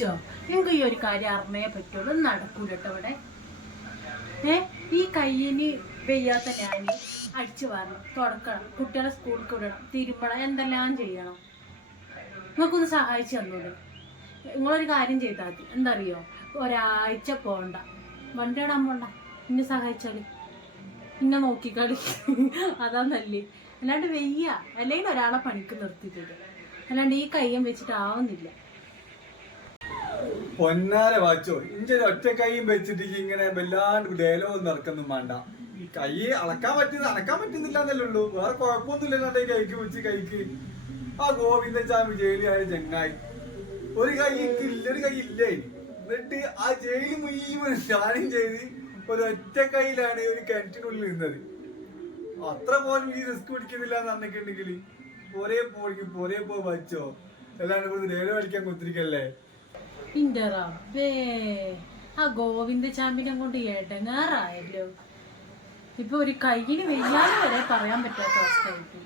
ഇച്ചോ നിങ്ങൾക്ക് ഈ ഒരു കാര്യം അറിഞ്ഞേ പറ്റുള്ളൂ. നടക്കൂല കേട്ടോ ഇവിടെ. ഈ കയ്യിന് വെയ്യാത്ത ഞാൻ അടിച്ചു വാരണം, തുടക്കണം, കുട്ടികളെ സ്കൂളിൽ വിടണം, തിരുമ്പണം, എന്തെല്ലാം ചെയ്യണം. നിങ്ങൾക്കൊന്ന് സഹായിച്ചു തന്നൂടെ? നിങ്ങളൊരു കാര്യം ചെയ്താൽ മതി. എന്താ അറിയോ, ഒരാഴ്ച പോണ്ട, വണ്ടി ഇടാൻ പോണ്ട, ഇന്നെ സഹായിച്ചാല് ഇന്നെ നോക്കിക്കളി. അതാ നല്ലേ. അല്ലാണ്ട് വെയ്യ, അല്ലെങ്കിൽ ഒരാളെ പണിക്ക് നിർത്തി തരും. അല്ലാണ്ട് ഈ കയ്യം വെച്ചിട്ടാവുന്നില്ല. പൊന്നാരെ വാച്ചോ, ഇഞ്ച ഒറ്റ കൈയും വെച്ചിട്ട് ഇങ്ങനെ വല്ലാണ്ട് ഡയലോഗ് നടക്കൊന്നും വേണ്ട. ഈ കൈ അളക്കാൻ പറ്റുന്നില്ല എന്നല്ലേ ഉള്ളൂ, വേറെ കുഴപ്പമൊന്നുമില്ല. ഈ കൈക്ക് വെച്ച് കൈക്ക് ആ ഗോവിന്ദസ്വാമി ജയിലായ ചെങ്ങായി ഒരു കൈ ഇല്ലേ. എന്നിട്ട് ആ ജയില് മുഴുവൻ സ്നാനം ചെയ്ത് ഒരൊറ്റ കൈയിലാണ് ഒരു കിണറ്റിനുള്ളിൽ നിന്നത്. അത്ര പോലും ഈ റിസ്ക് പിടിക്കുന്നില്ല എന്ന് പറഞ്ഞിട്ടുണ്ടെങ്കിൽ പോരേ പോയി വച്ചോ. അല്ലാണ്ട് ഡയലോഗ് അടിക്കാൻ കുത്തിരിക്കല്ലേ. ഇന്റെ റബ്ബേ, ആ ഗോവിന്ദചാമ്പിനെ കൊണ്ട് എടങ്ങാറായല്ലോ. ഇപ്പൊ ഒരു കയ്യിന് വെയ്യാതെ വരെ പറയാൻ പറ്റാത്ത അവസ്ഥയായിട്ട്.